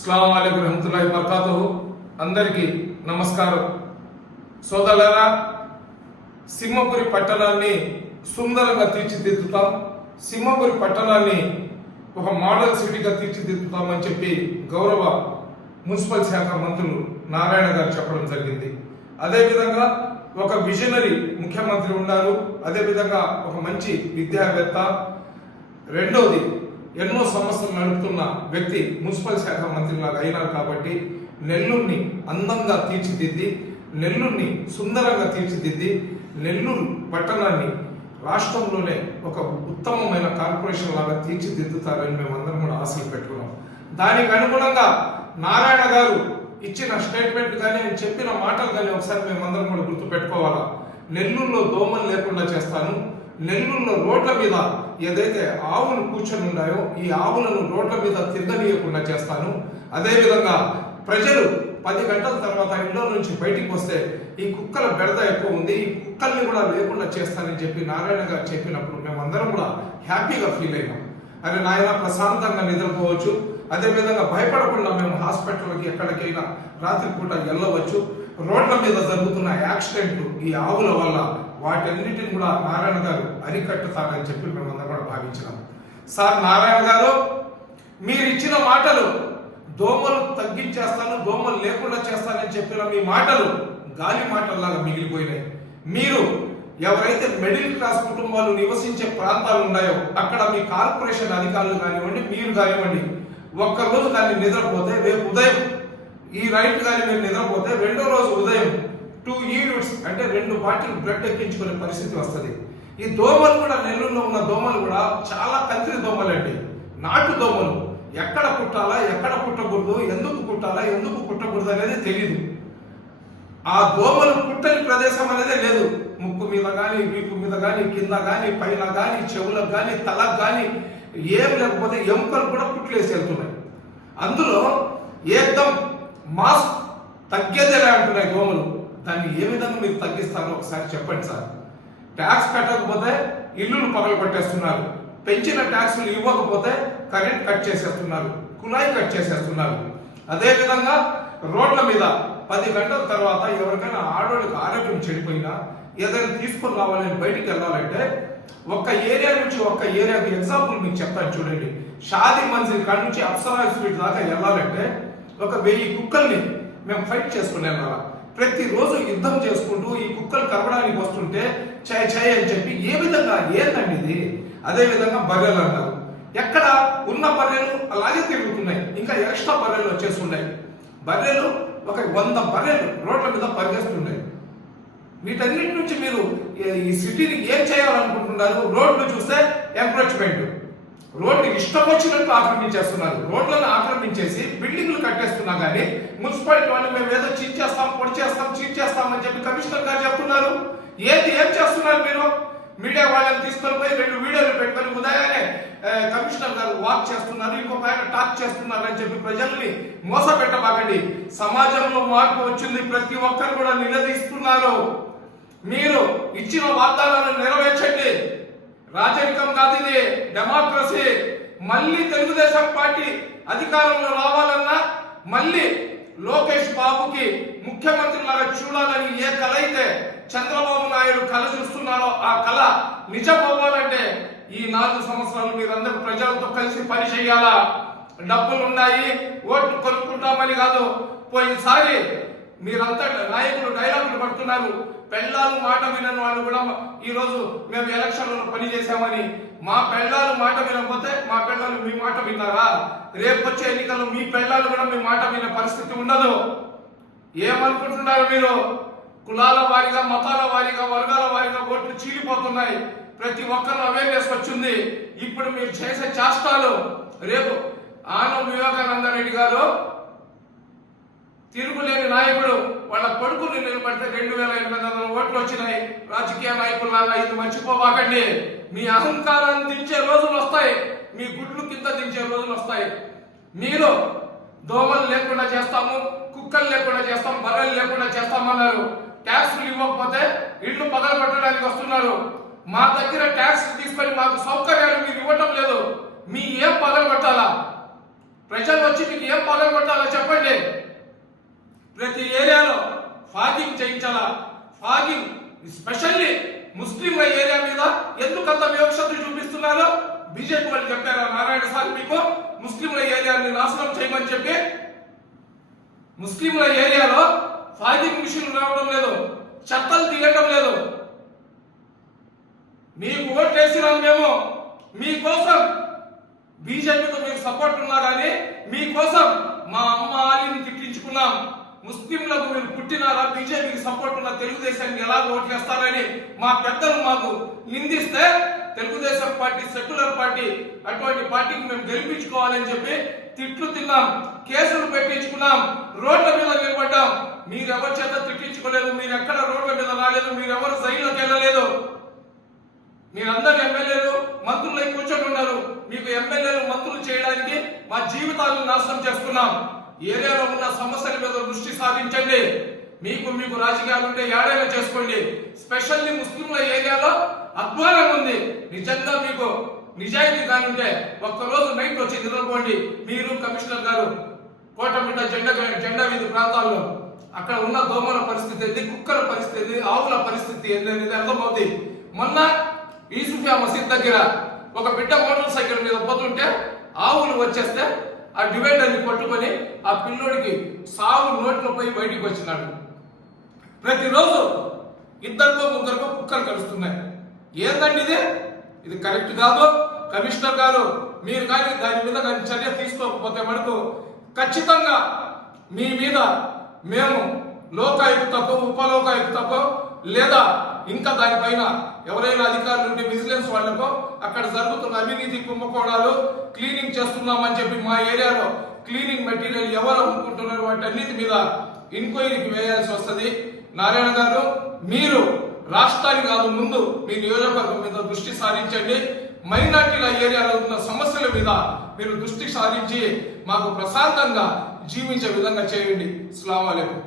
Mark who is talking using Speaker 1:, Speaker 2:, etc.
Speaker 1: అస్సలం అయికు రహమతుల్లాహి బర్కాతు అందరికీ నమస్కారం. సోదరులారా సింహపురి పట్టణాన్ని సుందరంగా తీర్చిదిద్దుతాం. సింహపురి పట్టణాన్ని ఒక మోడల్ సిటీగా తీర్చిదిద్దుతామని చెప్పి గౌరవ మున్సిపల్ శాఖ మంత్రులు నారాయణ గారు చెప్పడం జరిగింది. అదేవిధంగా ఒక విజనరీ ముఖ్యమంత్రి ఉన్నారు. అదేవిధంగా ఒక మంచి విద్యావేత్త. రెండోది ఎన్నో సంస్థలు నడుపుతున్న వ్యక్తి మున్సిపల్ శాఖ మంత్రిలాగా అయినారు కాబట్టి నెల్లూరుని అందంగా తీర్చిదిద్ది నెల్లూరుని సుందరంగా తీర్చిదిద్ది నెల్లూరు పట్టణాన్ని రాష్ట్రంలోనే ఒక ఉత్తమమైన కార్పొరేషన్ లాగా తీర్చిదిద్దుతారని మేమందరం కూడా ఆశలు పెట్టుకున్నాం. దానికి అనుగుణంగా నారాయణ గారు ఇచ్చిన స్టేట్మెంట్ కానీ చెప్పిన మాటలు కానీ ఒకసారి మేమందరం కూడా గుర్తుపెట్టుకోవాలా? నెల్లూరులో దోమలు లేకుండా చేస్తాను నెల్లూరులో రోడ్ల మీద ఏదైతే ఆవులు కూర్చొని ఉన్నాయో ఈ ఆవులను రోడ్ల మీద తిరగనీయకుండా చేస్తాను. అదేవిధంగా ప్రజలు పది గంటల తర్వాత ఇంట్లో నుంచి బయటికి వస్తే ఈ కుక్కల బెడద ఎక్కువ ఉంది. ఈ కుక్కల్ని కూడా లేకుండా చేస్తానని చెప్పి నారాయణ గారు చెప్పినప్పుడు మేమందరం కూడా హ్యాపీగా ఫీల్ అయినాం అరే నాయన ప్రశాంతంగా నిద్రపోవచ్చు. అదేవిధంగా భయపడకుండా మేము హాస్పిటల్కి ఎక్కడికైనా రాత్రిపూట వెళ్ళవచ్చు. రోడ్ల మీద జరుగుతున్న యాక్సిడెంట్లు ఈ ఆవుల వల్ల వాటన్నిటిని కూడా నారాయణ గారు అరికట్టుతారని చెప్పి మేమందరం కూడా భావించినాం. సార్ నారాయణ గారు మీరు ఇచ్చిన మాటలు దోమలు తగ్గించేస్తాను దోమలు లేకుండా చేస్తానని చెప్పిన మీ మాటలు గాలి మాటల్లాగా మిగిలిపోయినాయి. మీరు ఎవరైతే మిడిల్ క్లాస్ కుటుంబాలు నివసించే ప్రాంతాలు ఉన్నాయో అక్కడ మీ కార్పొరేషన్ అధికారులు కానివ్వండి మీరు కానివ్వండి ఒక్కరోజు దాన్ని నిద్రపోతే రేపు ఉదయం ఈ రైట్ కానీ మీరు నిద్రపోతే రెండో రోజు ఉదయం టూ యూనిట్స్ అంటే రెండు బాటిల్ బ్లడ్ ఎక్కించుకునే పరిస్థితి వస్తుంది. ఈ దోమలు కూడా నెల్లూరులో ఉన్న దోమలు కూడా చాలా కత్తిరి దోమలు అండి. నాటు దోమలు. ఎక్కడ కుట్టాలా ఎక్కడ కుట్టకూడదు ఎందుకు కుట్టాలా ఎందుకు కుట్టకూడదు అనేది తెలియదు ఆ దోమలు పుట్టని ప్రదేశం అనేదే లేదు. ముక్కు మీద కానీ వీపు మీద కానీ కింద కానీ పైన కానీ చెవులకు కానీ తలకు కానీ ఏం లేకపోతే ఎముకలు కూడా పుట్లేసి వెళ్తున్నాయి. అందులో ఏకదం మాస్ తగ్గేదేలా అంటున్నాయి దోమలు. దాన్ని ఏ విధంగా మీరు తగ్గిస్తారో ఒకసారి చెప్పండి సార్. ట్యాక్స్ కట్టకపోతే ఇల్లులు పగలు కొట్టేస్తున్నారు పెంచిన ట్యాక్సులు ఇవ్వకపోతే కరెంట్ కట్ చేసేస్తున్నారు. కులాయి కట్ చేసేస్తున్నారు. అదేవిధంగా రోడ్ల మీద పది గంటల తర్వాత ఎవరికైనా ఆడవాళ్ళకి ఆరోగ్యం చెడిపోయినా ఏదైనా తీసుకొని రావాలని బయటికి వెళ్ళాలంటే ఒక్క ఏరియా నుంచి ఒక్క ఏరియాకి ఎగ్జాంపుల్ మీకు చెప్తాను చూడండి. షాదీ మంజిల్ కాడ నుంచి అప్సరా స్ట్రీట్ దాకా వెళ్ళాలంటే ఒక వెయ్యి కుక్కల్ని మేము ఫైట్ చేసుకునే ప్రతిరోజు యుద్ధం చేసుకుంటూ ఈ కుక్కలు కరవడానికి వస్తుంటే చయ చయ అని చెప్పి ఏ విధంగా ఏందండి ఇది? అదే విధంగా బర్రెలు అంటారు. ఎక్కడ ఉన్న బర్రెలు అలాగే తిరుగుతున్నాయి. ఇంకా ఎక్స్ట్రా బర్రెలు వచ్చేస్తున్నాయి. బర్రెలు ఒక వంద బర్రెలు రోడ్ల మీద పరిగెస్తున్నాయి వీటన్నిటి నుంచి మీరు ఈ- ఈ సిటీని ఏం చేయాలనుకుంటున్నారు? రోడ్లు చూస్తే ఎంక్రోచ్మెంట్ రోడ్డు ఇష్టం వచ్చినట్టు ఆక్రమించేస్తున్నారు. రోడ్లను ఆక్రమించేసి బిల్డింగ్లు కట్టేస్తున్నా కానీ మున్సిపాలిటీ వాళ్ళు మేము ఏదో చీట్ చేస్తాం పొడి చేస్తాం చీట్ అని చెప్పి కమిషనర్ గారు చెప్తున్నారు. ఏది ఏం చేస్తున్నారు మీరు? మీడియా వాళ్ళని తీసుకొని పోయి రెండు వీడియోలు పెట్టుకొని ఉదయాన్నే కమిషనర్ గారు వాక్ చేస్తున్నారు ఇంకొక ఆయన టాక్ చేస్తున్నారు అని చెప్పి ప్రజల్ని మోసపెట్టబాకండి సమాజంలో మార్పు వచ్చింది ప్రతి ఒక్కరు కూడా నిలదీస్తున్నారు. మీరు ఇచ్చిన వాగ్దానాలను నెరవేర్చండి. రాజరికం కాదు ఇది డెమోక్రసీ. మళ్ళీ తెలుగుదేశం పార్టీ అధికారంలో రావాలన్నా మళ్ళీ లోకేష్ బాబుకి ముఖ్యమంత్రి లాగా చూడాలని ఏ కళ అయితే చంద్రబాబు నాయుడు కళ చూస్తున్నారో ఆ కళ నిజం అవ్వాలంటే ఈ నాలుగు సంవత్సరాలు మీరందరూ ప్రజలతో కలిసి పని చేయాలా? డబ్బులు ఉన్నాయి ఓట్లు కొనుక్కుంటామని కాదు. పోయినసారి మీరంతా నాయకులు డైలాగులు పడుతున్నారు. పెళ్ళాలు మాట వినని వాళ్ళు కూడా ఈరోజు మేము ఎలక్షన్లో పని చేశామని మా పెళ్ళాలు మాట వినకపోతే మా పెళ్ళాలు మీ మాట విన్నారా రేపు వచ్చే ఎన్నికల్లో మీ పెళ్ళాలు కూడా మీ మాట వినే పరిస్థితి ఉండదు. ఏమనుకుంటున్నారు మీరు? కులాల వారిగా మతాల వారిగా వర్గాల వారిగా ఓట్లు చీలిపోతున్నాయి. ప్రతి ఒక్కరు అవేర్నెస్ వచ్చింది. ఇప్పుడు మీరు చేసే చేష్టాలు రేపు ఆనం వివేకానంద రెడ్డి గారు తిరుగులేని నాయకుడు వాళ్ళ కొడుకుని నిలబడితే రెండు వేల ఎనిమిది వందల ఓట్లు వచ్చినాయి రాజకీయ నాయకుల్లాగా ఇది మర్చిపోబాకండి. మీ అహంకారాన్ని దించే రోజులు వస్తాయి. మీ గుడ్లు కింద దించే రోజులు వస్తాయి. మీరు దోమలు లేకుండా చేస్తాము కుక్కలు లేకుండా చేస్తాం బర్రెలు లేకుండా చేస్తామన్నారు. ట్యాక్స్లు ఇవ్వకపోతే ఇల్లు పగల పట్టడానికి వస్తున్నారు. మా దగ్గర ట్యాక్స్ తీసుకొని మాకు సౌకర్యాలు మీరు ఇవ్వటం లేదు. మీ ఏం పగల పట్టాలా ప్రజలు వచ్చి మీకు ఏం పగలగొట్టాలో చెప్పండి. ప్రతి ఏరియాలో ఫాగింగ్ చేయించాలా? ఫాగింగ్ స్పెషల్లీ ముస్లింల ఏరియా మీద ఎందుకంత వివక్షత చూపిస్తున్నారో బీజేపీ వాళ్ళు చెప్పారు? నారాయణ సార్ మీకు ముస్లింల ఏరియాని నాశనం చేయమని చెప్పి ముస్లింల ఏరియాలో ఫాగింగ్ మిషన్ రావడం లేదు చెత్తలు తీయటం లేదు. మీకు ఓట్లేసినాం మేము. మీకోసం బీజేపీతో మీకు సపోర్ట్ ఉన్నా కానీ మీకోసం మా అమ్మ ఆలిని తిట్టించుకున్నాం. ముస్లింలకు మీరు పుట్టినారా? బీజేపీకి సపోర్ట్ ఉన్న తెలుగుదేశానికి ఎలా ఓట్లేస్తారని మా పెద్దలు మాకు నిందిస్తే తెలుగుదేశం పార్టీ సెక్యులర్ పార్టీ అటువంటి పార్టీకి మేము గెలిపించుకోవాలని చెప్పి తిట్లు తిన్నాం కేసులు పెట్టించుకున్నాం రోడ్ల మీద నిలబడ్డాం. మీరెవరి చేత తిట్టించుకోలేదు? మీరు ఎక్కడ రోడ్ల మీద రాలేదు? మీరెవరు జైల్లోకి వెళ్ళలేదు? మీరందరు ఎమ్మెల్యేలు మంత్రులు కూర్చొని ఉన్నారు. మీకు ఎమ్మెల్యేలు మంత్రులు చేయడానికి మా జీవితాలను నాశనం చేసుకున్నాం ఏరియాలో ఉన్న సమస్యల మీద దృష్టి సాధించండి మీకు మీకు రాజకీయాలు ఉంటే ఏడైనా చేసుకోండి. స్పెషల్లీ ముస్లింల ఏరియాలో అద్భుతంగా ఉంది. నిజంగా మీకు నిజాయితీ కానుంటే ఉంటే ఒక్కరోజు నైట్ వచ్చి నిద్రపోండి. మీరు కమిషనర్ గారు కోటమిట్ట జెండా జెండా వీధి ప్రాంతాల్లో అక్కడ ఉన్న దోమల పరిస్థితి ఏంది కుక్కల పరిస్థితి ఏంది ఆవుల పరిస్థితి ఏంది అనేది అర్థమవుతుంది మొన్న ఈసుఫియా మసీద్ దగ్గర ఒక బిడ్డ మోటార్ సైకిల్ మీద పోతుంటే ఆవులు వచ్చేస్తే ఆ డివైడర్ని పట్టుకొని ఆ పిల్లోడికి సాగు నోట్లో పోయి బయటికి వచ్చినాడు. ప్రతిరోజు ఇద్దరికో ముగ్గురికో కుక్కలు కలుస్తున్నాయి. ఏందండి ఇది? ఇది కరెక్ట్ కాదు కమిషనర్ గారు మీరు కానీ దాని మీద కానీ చర్య తీసుకోకపోతే మనకు ఖచ్చితంగా మీ మీద మేము లోకాయుక్తకో ఉపలోకాయుక్తకో లేదా ఇంకా దానిపైన ఎవరైనా అధికారులు ఉంటే విజిలెన్స్ వాళ్ళకు అక్కడ జరుగుతున్న అవినీతి కుంభకోణాలు క్లీనింగ్ చేస్తున్నామని చెప్పి మా ఏరియాలో క్లీనింగ్ మెటీరియల్ ఎవరు అమ్ముకుంటున్నారు వాటన్నిటి మీద ఎంక్వైరీకి వేయాల్సి వస్తుంది. నారాయణ గారు మీరు రాష్ట్రానికి కాదు ముందు మీ నియోజకవర్గం మీద దృష్టి సారించండి. మైనార్టీల ఏరియాలో ఉన్న సమస్యల మీద మీరు దృష్టి సారించి మాకు ప్రశాంతంగా జీవించే విధంగా చేయండి. అస్సలాము అలైకుం.